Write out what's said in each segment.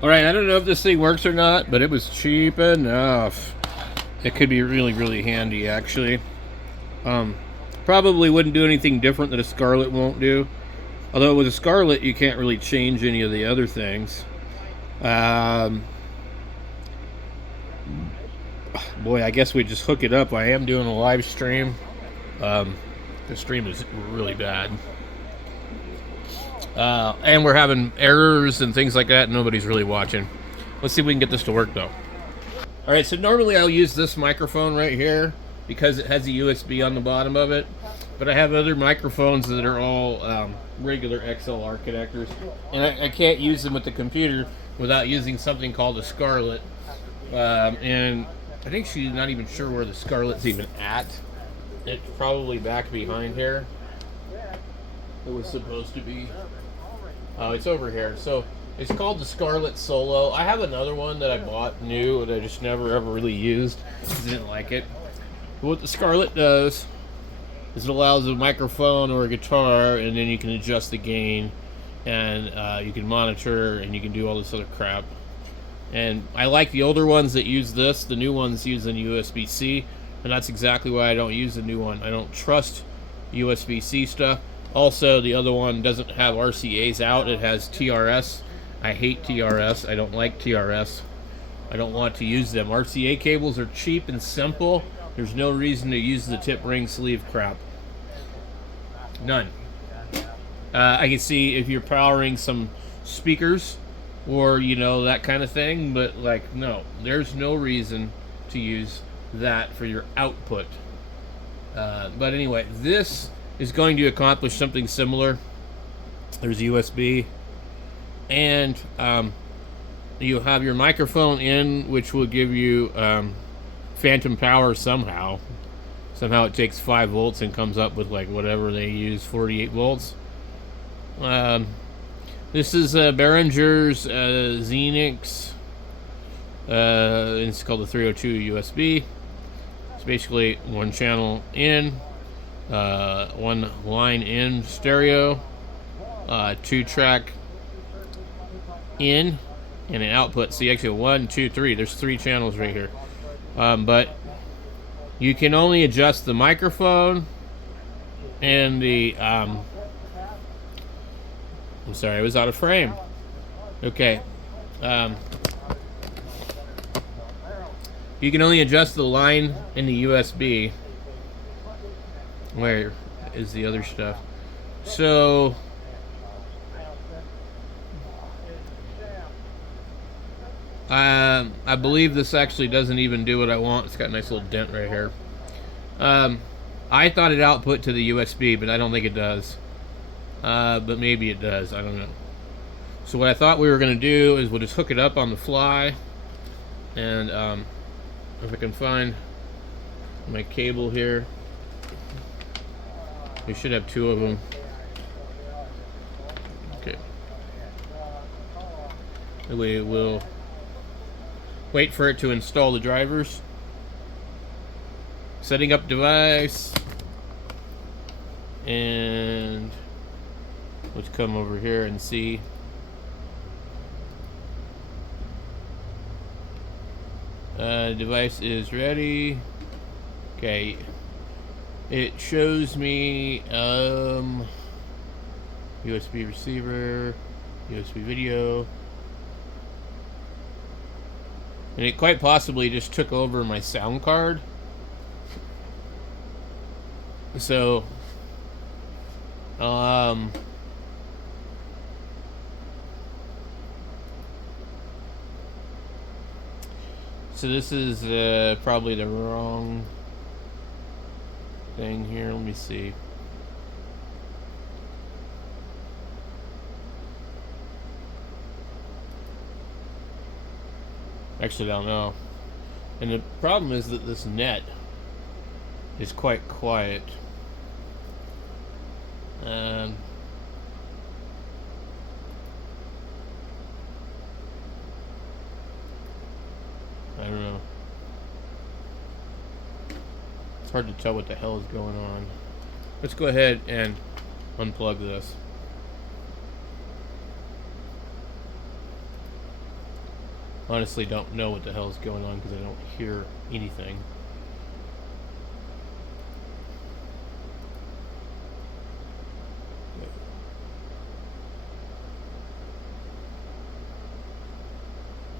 Alright, I don't know if this thing works or not, but it was cheap enough. It could be really, really handy, actually. Um, Probably wouldn't do anything different that a Scarlet won't do. Although with a Scarlet, you can't really change any of the other things. Um, Boy, I guess we just hook it up. I am doing a live stream. Um, the stream is really bad. And we're having errors and things like that, and nobody's really watching. Let's see if we can get this to work, though. Alright, so normally I'll use this microphone right here because it has a USB on the bottom of it. But I have other microphones that are all regular XLR connectors. And I can't use them with the computer without using something called a Scarlett. And I think she's not even sure where the Scarlett's even at. It's probably back behind here. It was supposed to be. Oh, it's over here. So it's called the Scarlett Solo. I have another one that I bought new and I just never ever really used because I didn't like it. But what the Scarlett does is it allows a microphone or a guitar, and then you can adjust the gain, and you can monitor, and you can do all this other crap. And I like the older ones that use this. The new ones use a USB-C, and that's exactly why I don't use the new one. I don't trust USB-C stuff. Also, the other one doesn't have RCAs out. It has TRS. I hate TRS. I don't like TRS. I don't want to use them. RCA cables are cheap and simple. There's no reason to use the tip ring sleeve crap. None. I can see if you're powering some speakers or, you know, that kind of thing, but, like, no. There's no reason to use that for your output. But anyway, this is going to accomplish something similar. There's USB, and you have your microphone in, which will give you phantom power somehow. Somehow it takes 5 volts and comes up with like whatever they use, 48 volts. This is Behringer's Xenyx. It's called the 302 USB. It's basically one channel in, one line in stereo, 2-track in, and an output. See, actually 1, 2, 3. There's 3 channels right here. But you can only adjust the microphone and the I'm sorry, I was out of frame. Okay. You can only adjust the line in the USB. Where is the other stuff? So I believe this actually doesn't even do what I want. It's got a nice little dent right here. I thought it output to the USB, but I don't think it does. But maybe it does. I don't know. So what I thought we were going to do is we'll just hook it up on the fly. And if I can find my cable here. We should have 2 of them. Okay. We will wait for it to install the drivers. Setting up device. And let's come over here and see. Device is ready. Okay. It shows me USB receiver, USB video. And it quite possibly just took over my sound card. So so this is probably the wrong thing here. Let me see. Actually, I don't know. And the problem is that this net is quite quiet. I don't know. It's hard to tell what the hell is going on. Let's go ahead and unplug this. honestly don't know what the hell is going on because I don't hear anything.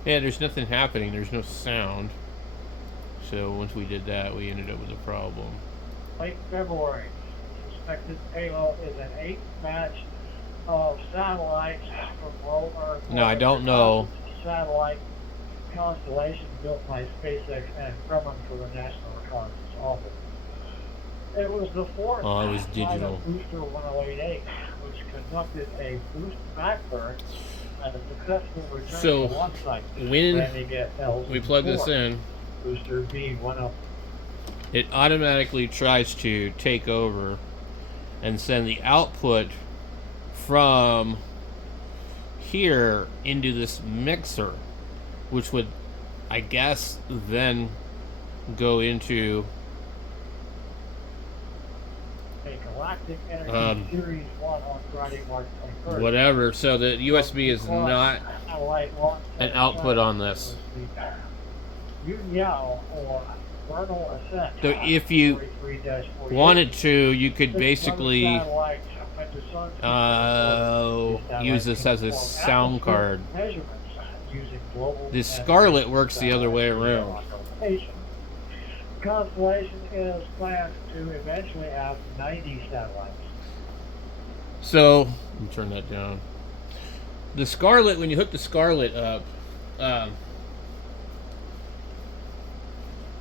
Yeah, there's nothing happening. There's no sound. So once we did that, we ended up with a problem. Late February. Suspected payload is an 8-match of satellites from low Earth. No, I don't know. Satellite constellation built by SpaceX and Grumman for the National Reconnaissance Office. It was the fourth it was digital. booster 1088, which conducted a boost backburn and a successful return to launch site. When we plug this in, booster B10, it automatically tries to take over and send the output from here into this mixer, which would, I guess, then go into a Galactic Energy Series 1 on Friday, March 21st. Whatever. So the USB is not an output on this. So if you wanted to, you could basically use this as a sound card. The Scarlet works the other way around. Constellation is planned to eventually have 90 satellites. So, let me turn that down. The Scarlet, when you hook the Scarlet up,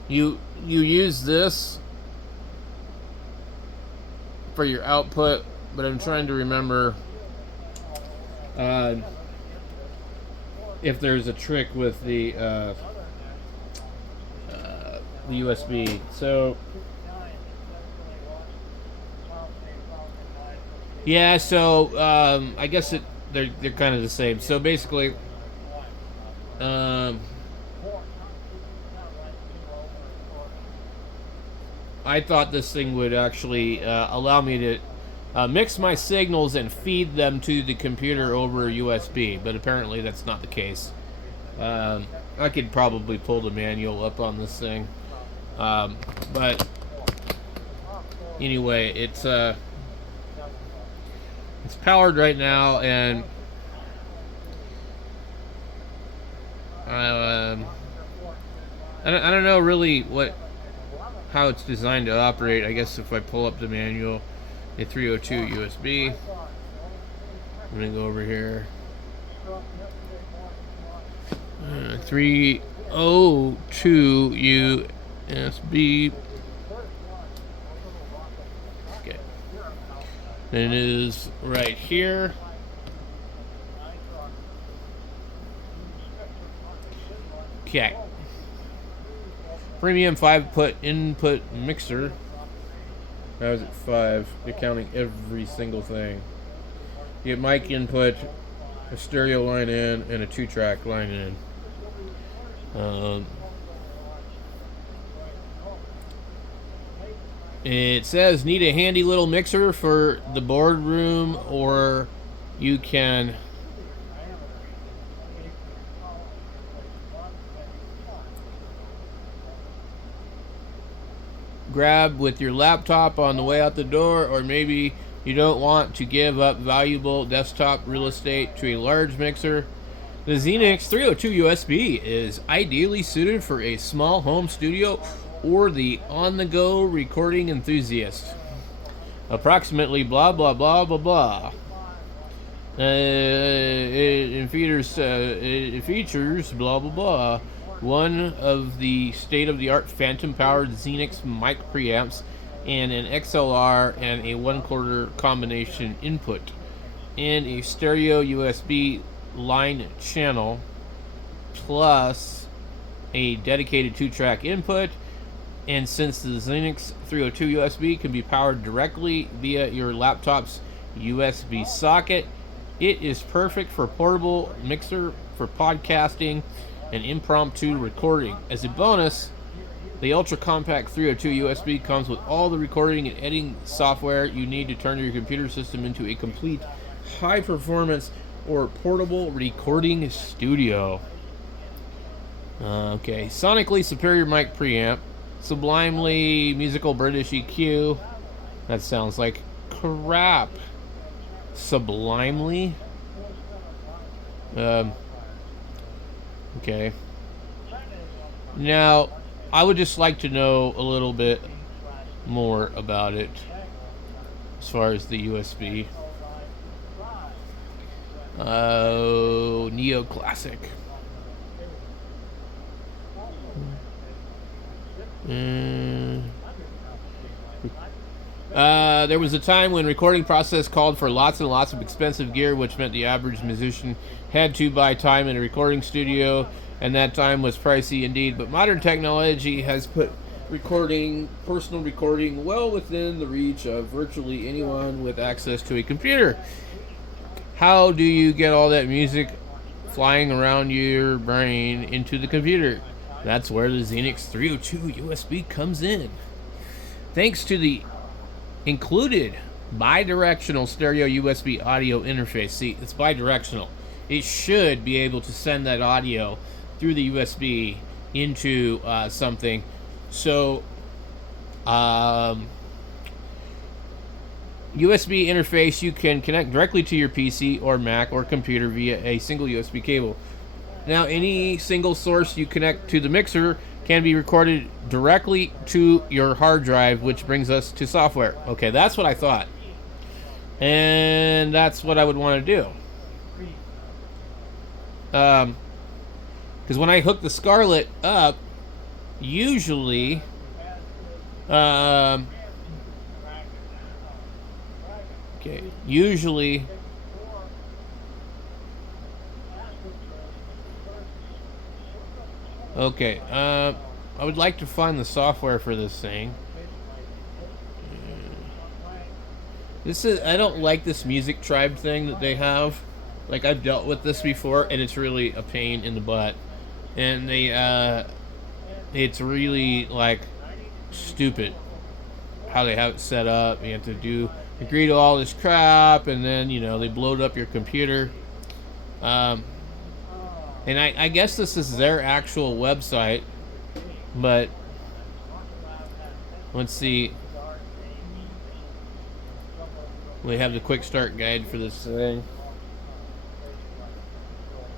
you use this for your output, but I'm trying to remember if there's a trick with the USB. So yeah, so I guess they're kind of the same. So basically, I thought this thing would actually allow me to mix my signals and feed them to the computer over USB, but apparently that's not the case. I could probably pull the manual up on this thing, but anyway, it's powered right now, and I don't know really how it's designed to operate. I guess if I pull up the manual, a 302 USB. I'm gonna go over here. 302 USB. Okay. And it is right here. Okay. Premium 5-put input mixer. How is it 5? You're counting every single thing. You get mic input, a stereo line in, and a 2-track line in. It says need a handy little mixer for the boardroom, or you can grab with your laptop on the way out the door, or maybe you don't want to give up valuable desktop real estate to a large mixer. The Xenyx 302 USB is ideally suited for a small home studio or the on-the-go recording enthusiast. Approximately blah blah blah blah blah. It features blah blah blah. One of the state-of-the-art phantom-powered Xenyx mic preamps and an XLR and a 1/4 combination input, and a stereo USB line channel, plus a dedicated 2-track input. And since the Xenyx 302 USB can be powered directly via your laptop's USB socket, it is perfect for portable mixer for podcasting and impromptu recording. As a bonus, the ultra compact 302 USB comes with all the recording and editing software you need to turn your computer system into a complete high performance or portable recording studio. Okay, sonically superior mic preamp, sublimely musical British EQ. That sounds like crap. Sublimely. Um, okay. Now, I would just like to know a little bit more about it as far as the USB. Neoclassic. There was a time when recording process called for lots and lots of expensive gear, which meant the average musician had to buy time in a recording studio, and that time was pricey indeed. But modern technology has put personal recording, well within the reach of virtually anyone with access to a computer. How do you get all that music flying around your brain into the computer? That's where the Xenyx 302 USB comes in. Thanks to the included bidirectional stereo USB audio interface. See, it's bidirectional. It should be able to send that audio through the USB into something. So, USB interface, you can connect directly to your PC or Mac or computer via a single USB cable. Now, any single source you connect to the mixer can be recorded directly to your hard drive, which brings us to software. Okay, that's what I thought. And that's what I would want to do. Because when I hook the Scarlett up, usually... okay, usually... Okay, I would like to find the software for this thing. I don't like this Music Tribe thing that they have. Like, I've dealt with this before, and it's really a pain in the butt. And it's really, like, stupid how they have it set up. You have to agree to all this crap, and then, they bloat up your computer. And I guess this is their actual website, but let's see. We have the quick start guide for this thing.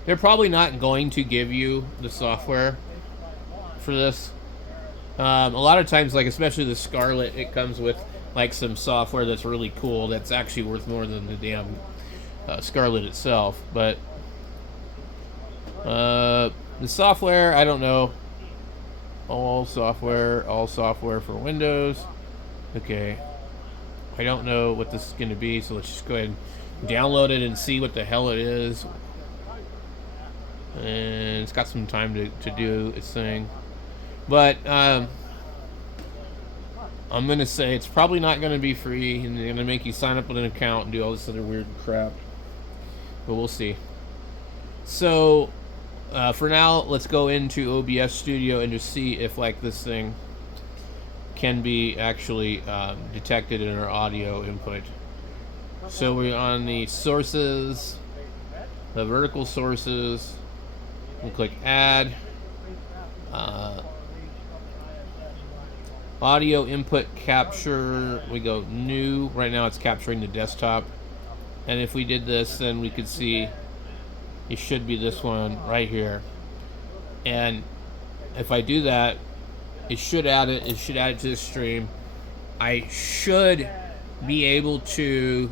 They're probably not going to give you the software for this. A lot of times, like especially the Scarlett, it comes with like some software that's really cool that's actually worth more than the damn Scarlett itself. But the software, I don't know. All software for Windows. Okay. I don't know what this is going to be, so let's just go ahead and download it and see what the hell it is. And it's got some time to do its thing. But I'm going to say it's probably not going to be free, and they're going to make you sign up with an account and do all this other weird crap. But we'll see. So, for now, let's go into OBS Studio and just see if like this thing can be actually detected in our audio input. So we're on the sources, the vertical sources. We'll click add. Audio input capture. We go new. Right now it's capturing the desktop. And if we did this, then we could see it should be this one right here. And if I do that, it should add it. It should add it to the stream. I should be able to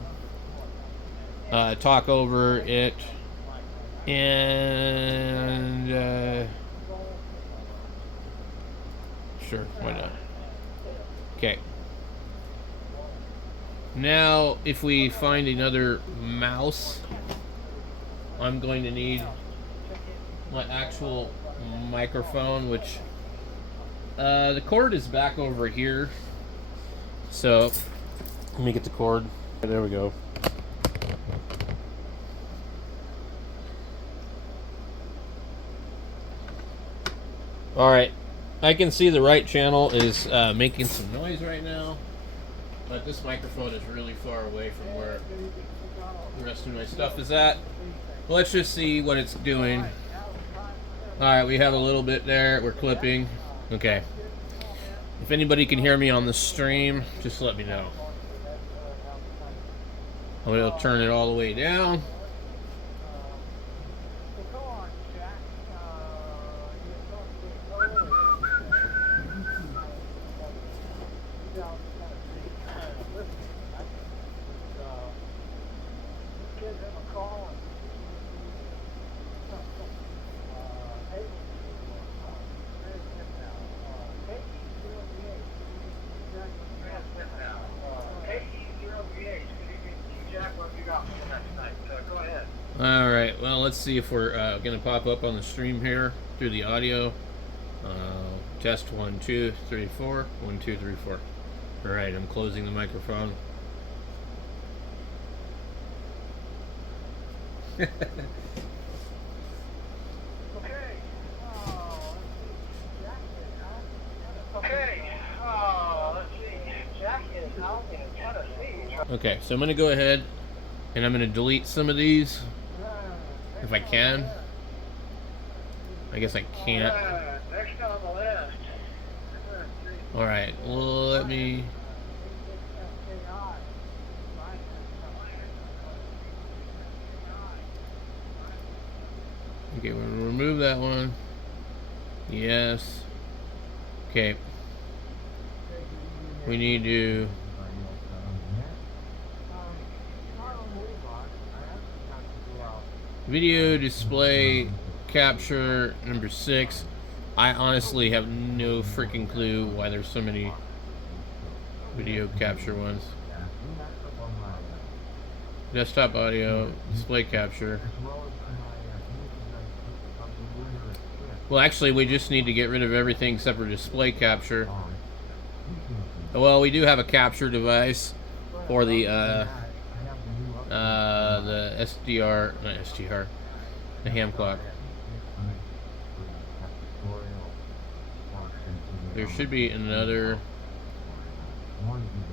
talk over it, and sure, why not? Okay. Now, if we find another mouse, I'm going to need my actual microphone, which the cord is back over here. So let me get the cord. There we go. All right, I can see the right channel is making some noise right now, but this microphone is really far away from where the rest of my stuff is at. Let's just see what it's doing. Alright, we have a little bit there. We're clipping. Okay. If anybody can hear me on the stream, just let me know. I'm going to turn it all the way down. Alright, well, let's see if we're going to pop up on the stream here through the audio. Test 1, 2, 3, 4. 1, 2, 3, 4. Alright, I'm closing the microphone. Okay, so I'm going to go ahead and I'm going to delete some of these if I can. I guess I can't. Alright, well, let me... Okay, we're going to remove that one. Yes. Okay. We need to... Video display capture number 6. I honestly have no freaking clue why there's so many video capture ones. Desktop audio, display capture. Well, actually, we just need to get rid of everything except for display capture. Well, we do have a capture device for the SDR, not SDR, the ham clock. There should be another.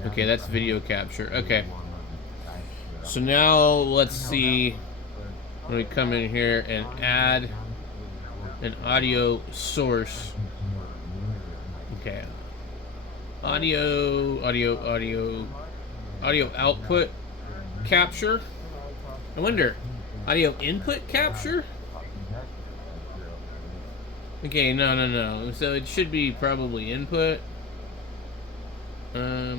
Okay, that's video capture. Okay. So now let's see when we come in here and add an audio source. Okay. Audio output capture. I wonder, audio input capture? Okay, no. So it should be probably input. Yeah,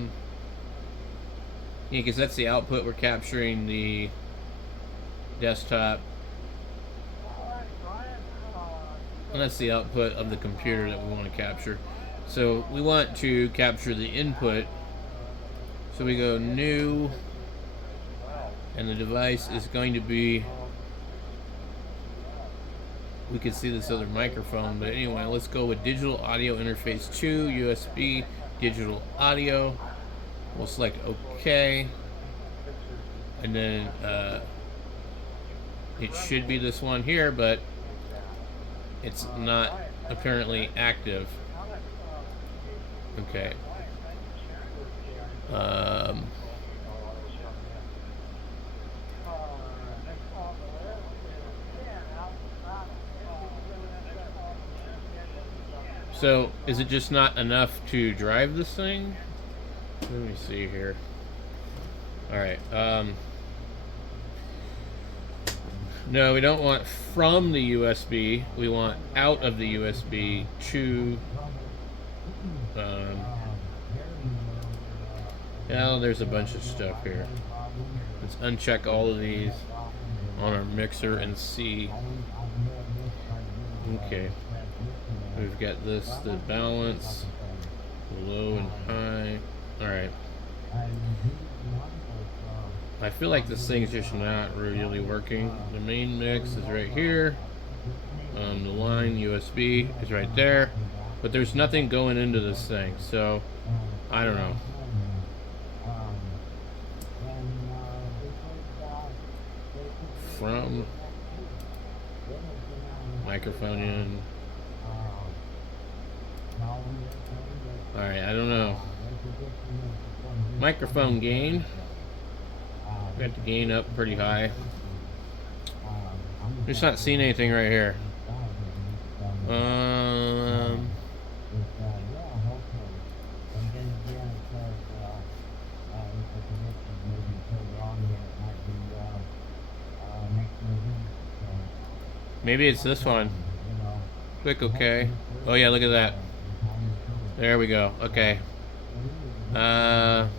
because that's the output. We're capturing the desktop. And that's the output of the computer that we want to capture. So we want to capture the input. So we go new. And the device is going to be... We can see this other microphone, but anyway, let's go with digital audio interface 2, USB, digital audio. We'll select OK. And then it should be this one here, but it's not apparently active. Okay. So, is it just not enough to drive this thing? Let me see here. Alright, no, we don't want from the USB. We want out of the USB to... Now there's a bunch of stuff here. Let's uncheck all of these on our mixer and see. Okay. We've got this, the balance, low and high. Alright. I feel like this thing's just not really working. The main mix is right here. The line USB is right there. But there's nothing going into this thing, so I don't know. From microphone in. Alright, I don't know. Microphone gain. Got the gain up pretty high. I'm just not seeing anything right here. Yeah, hopefully. And then again, it says, if the conditions maybe further on here, it might be, next November. So, Maybe it's this one. Click OK. Oh yeah, look at that. There we go. Okay. Alright,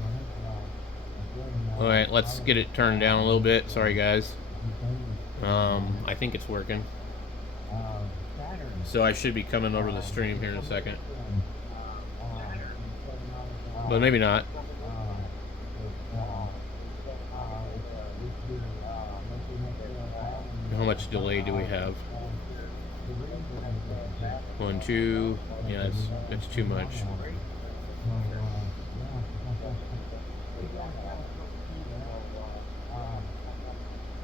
let's get it turned down a little bit. Sorry guys. I think it's working. So I should be coming over the stream here in a second. But maybe not. How much delay do we have? 1, 2. Yeah, it's too much.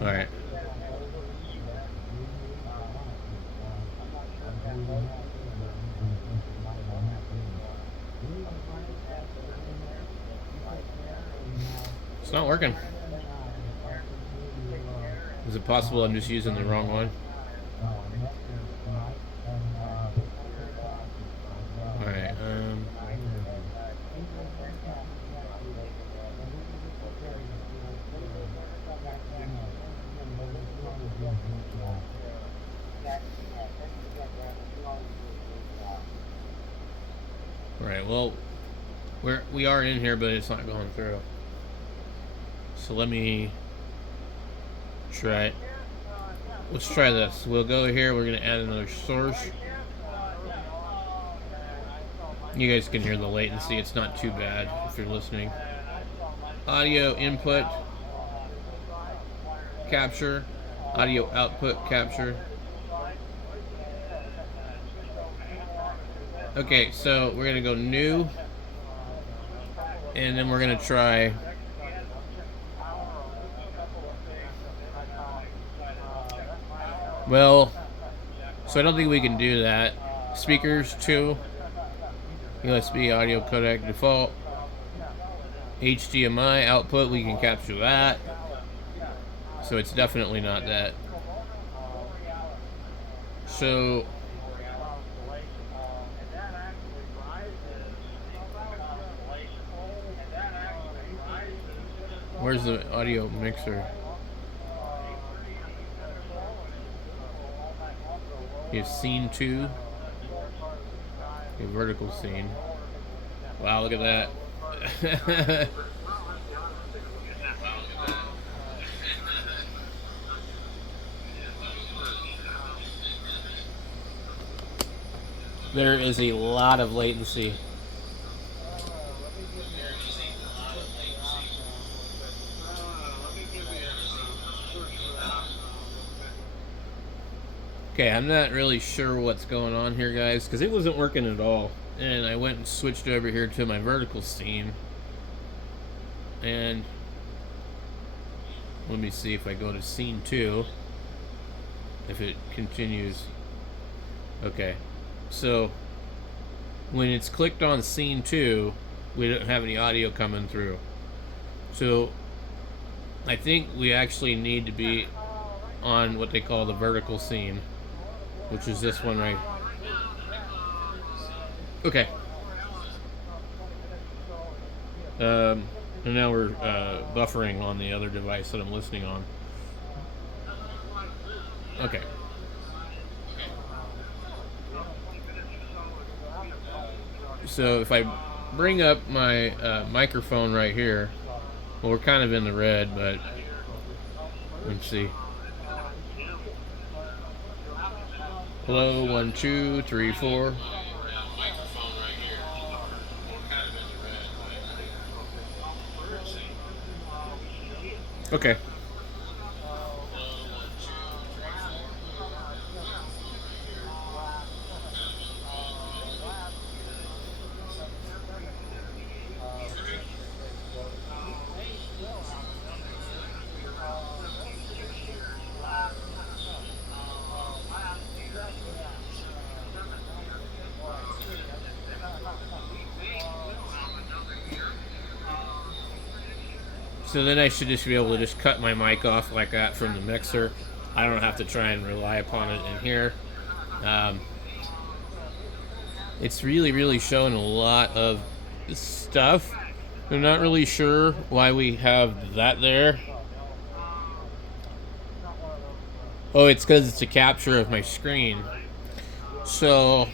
Alright. It's not working. Is it possible I'm just using the wrong one? Alright, Alright, well, we are in here, but it's not going through. So let me try it. Let's try this. We'll go here. We're going to add another source. You guys can hear the latency. It's not too bad if you're listening. Audio input capture. Audio output capture. Okay, so we're going to go new. And then we're going to try... Well, so I don't think we can do that. Speakers 2, USB audio codec default, HDMI output, we can capture that. So it's definitely not that. So where's the audio mixer? Here's scene 2. A vertical scene. Wow, look at that. There is a lot of latency. Okay, I'm not really sure what's going on here, guys, because it wasn't working at all. And I went and switched over here to my vertical scene. And let me see if I go to scene 2, if it continues. Okay, so when it's clicked on scene 2, we don't have any audio coming through. So I think we actually need to be on what they call the vertical scene, which is this one right. Okay. And now we're buffering on the other device that I'm listening on. Okay. So if I bring up my microphone right here, well, we're kind of in the red, but let's see. Hello, 1, 2, 3, 4. Okay. So then I should just be able to just cut my mic off like that from the mixer. I don't have to try and rely upon it in here. It's really showing a lot of stuff. I'm not really sure why we have that there. Oh, it's because it's a capture of my screen. So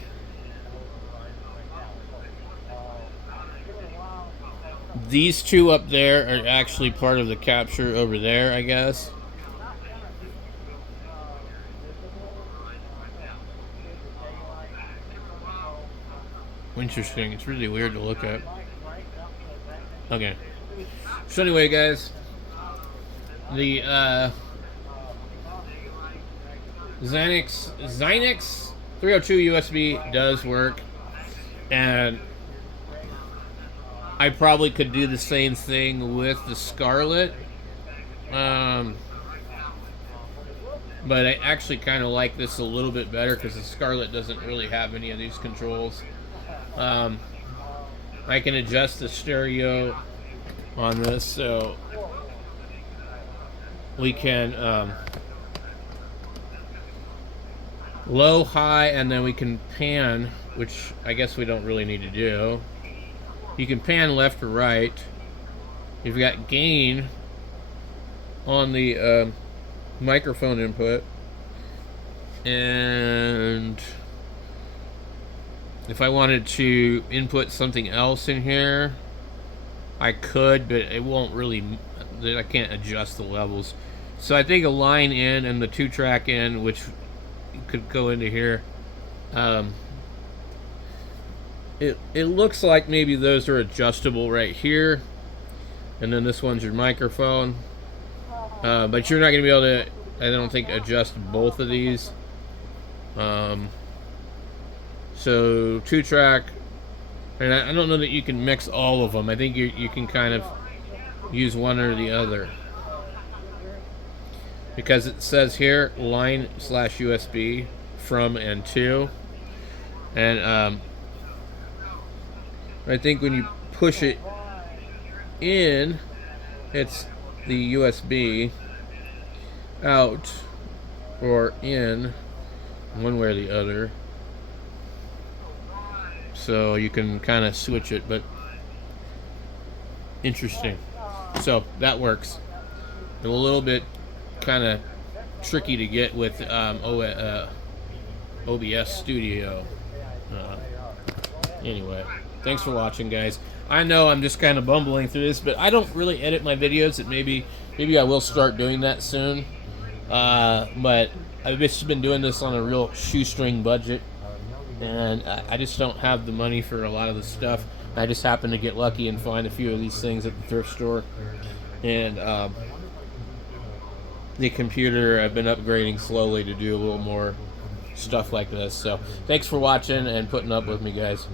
these two up there are actually part of the capture over there, I guess. Interesting. It's really weird to look at. Okay. So anyway, guys, the Xenyx 302 USB does work, and I probably could do the same thing with the Scarlet. But I actually kind of like this a little bit better because the Scarlet doesn't really have any of these controls. I can adjust the stereo on this, so we can low, high, and then we can pan, which I guess we don't really need to do. You can pan left or right. You've got gain on the microphone input, and if I wanted to input something else in here, I could, but it won't really, I can't adjust the levels. So I think a line in and the 2-track in, which could go into here, it looks like maybe those are adjustable right here, and then this one's your microphone. But you're not going to be able to, I don't think, adjust both of these. So 2-track, and I don't know that you can mix all of them. I think you can kind of use one or the other, because it says here line/USB from and to, and I think when you push it in, it's the USB out or in, one way or the other. So you can kind of switch it, but interesting. So that works. A little bit kind of tricky to get with OBS Studio. Anyway, thanks for watching, guys. I know I'm just kind of bumbling through this, but I don't really edit my videos. And maybe I will start doing that soon. But I've just been doing this on a real shoestring budget, and I just don't have the money for a lot of the stuff. I just happen to get lucky and find a few of these things at the thrift store. And the computer I've been upgrading slowly to do a little more stuff like this. So thanks for watching and putting up with me, guys.